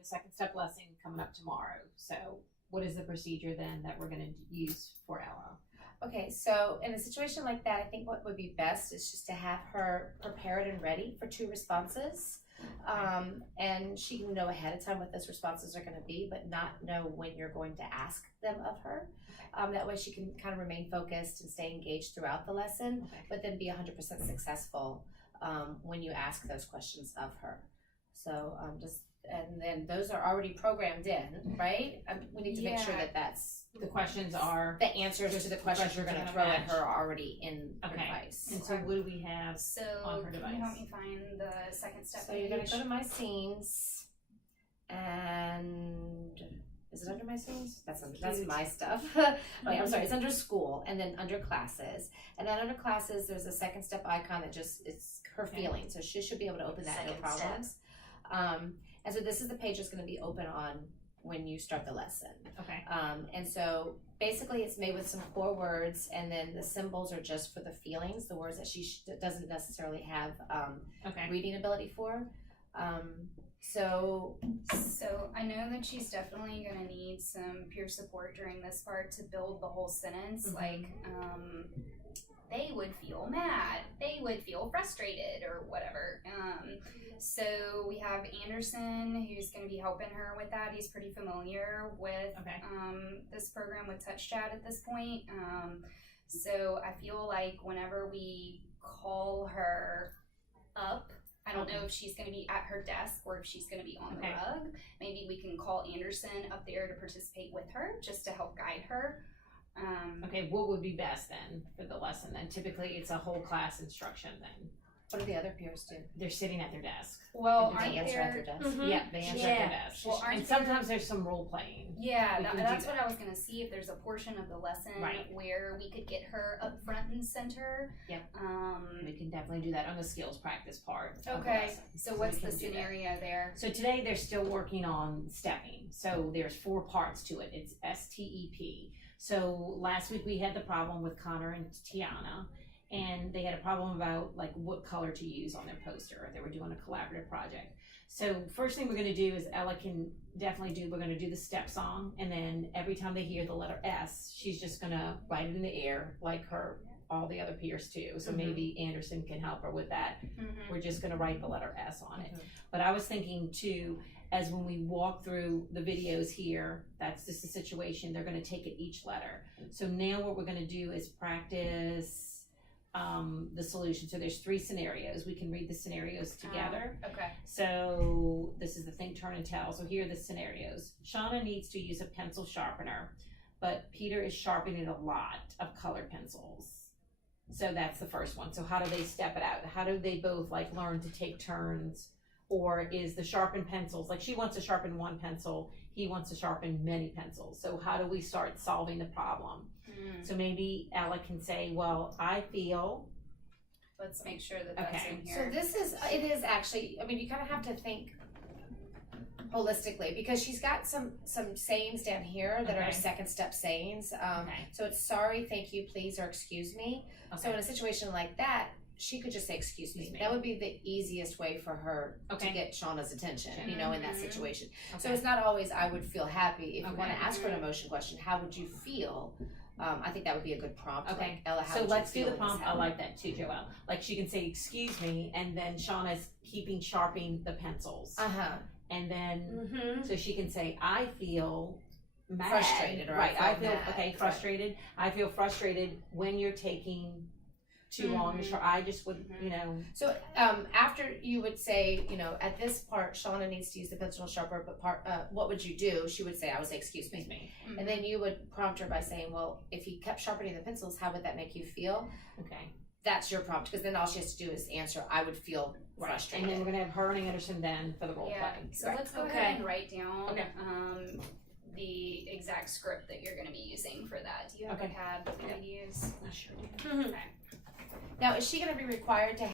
have a second step lesson coming up tomorrow. So what is the procedure then that we're gonna use for Ella? Okay, so in a situation like that, I think what would be best is just to have her prepared and ready for 2 responses. And she can know ahead of time what those responses are gonna be, but not know when you're going to ask them of her. That way she can kind of remain focused and stay engaged throughout the lesson, Okay. but then be 100% successful when you ask those questions of her. So and then those are already programmed in, right? We need to make sure Yeah. that that's The questions are, the answers to the questions you're gonna questions throw are at matched. her are already in your okay. device. And so what do we have? So On her can you device. help me find the second step So page? you're gonna go to My Scenes, and is it under My Scenes? That's my stuff. Oh, yeah, I'm sorry, it's under School, and then under Classes, and then under Classes, there's a second step icon that just it's her Okay. feeling. So she should be able to open that no Second step. problems. And so this is the page that's gonna be open on when you start the lesson. Okay. And so basically it's made with some core words, and then the symbols are just for the feelings, the words that she doesn't necessarily have Okay. reading ability for. So So I know that she's definitely gonna need some peer support during this part to build the whole sentence. Mhm. Like, they would feel mad, they would feel frustrated, or whatever. So we have Anderson who's gonna be helping her with that. He's pretty familiar with Okay. this program with TouchChat at this point. So I feel like whenever we call her up, I don't know if she's going to be at her desk or if she's going to be on the Okay. rug. Maybe we can call Anderson up there to participate with her just to help guide her. Okay, what would be best then for the lesson then? Typically it's a whole class instruction then. what do the other peers do? They're sitting at their desk. Well, Do aren't they answer at their there? desk? Yeah, they answer at their desk. Well, aren't and sometimes there's some role playing. Yeah, We can do that's that. what I was going to see, if there's a portion of the lesson Right. where we could get her up front and center. Yep. Um, We can definitely do that on the skills practice part of the okay, lesson. so what's we the can do that. scenario there? So today they're still working on stepping. So there's 4 parts to it. It's STEP. So last week we had the problem with Connor and Tiana, and they had a problem about like what color to use on their poster. They were doing a collaborative project. So first thing we're gonna do is Ella can definitely we're gonna do the step song, and then every time they hear the letter S, she's just gonna write it in the air like all the other peers too. So Mhm. maybe Anderson can help her with that. Mm-hmm. We're just gonna write the letter S on it. Mhm. But I was thinking too, as when we walk through the videos here, that's just the situation, they're gonna take it each letter. So now what we're gonna do is practice the solution. So there's 3 scenarios. We can read the scenarios together. Okay. So this is the think, turn, and tell. So here are the scenarios. Shauna needs to use a pencil sharpener, but Peter is sharpening a lot of colored pencils. So that's the first one. So how do they step it out? How do they both like learn to take turns? Or is the sharpened pencils, like she wants to sharpen 1 pencil, he wants to sharpen many pencils. So how do we start solving the problem? Mm. So maybe Ella can say, well, I feel, Let's make sure that that's Okay. in So here. it is actually, I mean, you kind of have to think holistically, because she's got some sayings down here that are Okay. second step sayings. Okay. So it's sorry, thank you, please, or excuse me. So okay, in a situation like that, she could just say excuse me. Excuse me. That would be the easiest way for her Okay. to get Shauna's attention, Okay. you know, in that Mhm. situation. So okay. it's not always I would feel happy. If you want to Okay. ask her an emotion question, how would you feel? I think that would be a good prompt. Okay. Like, Ella, how So would let's you do feel the when this prompt. I happened? like that too, Joelle. Like she can say, excuse me, and then Shauna's keeping sharpening the pencils. Uh-huh. And then, Mm-hmm. so she can say, I feel mad. Frustrated, or I right. I feel feel, mad. okay, Right. frustrated. I feel frustrated when you're taking too long to Mhm. sharpen. I just would, Mhm. you know, So after you would say, you know, at this part, Shauna needs to use the pencil sharpener, but what would you do? She would say, I would say, excuse me. excuse me. And then you would prompt her by saying, well, if he kept sharpening the pencils, how would that make you feel? Okay. That's your prompt, because then all she has to do is answer, I would feel Right. frustrated. And then we're going to have her and Anderson then for the role Yeah, play. so Right. let's go Okay. ahead and write down Okay. the exact script that you're going to be using for that. Do you have Okay. a pad that you use? I sure do. Okay. Now, is she going to be required to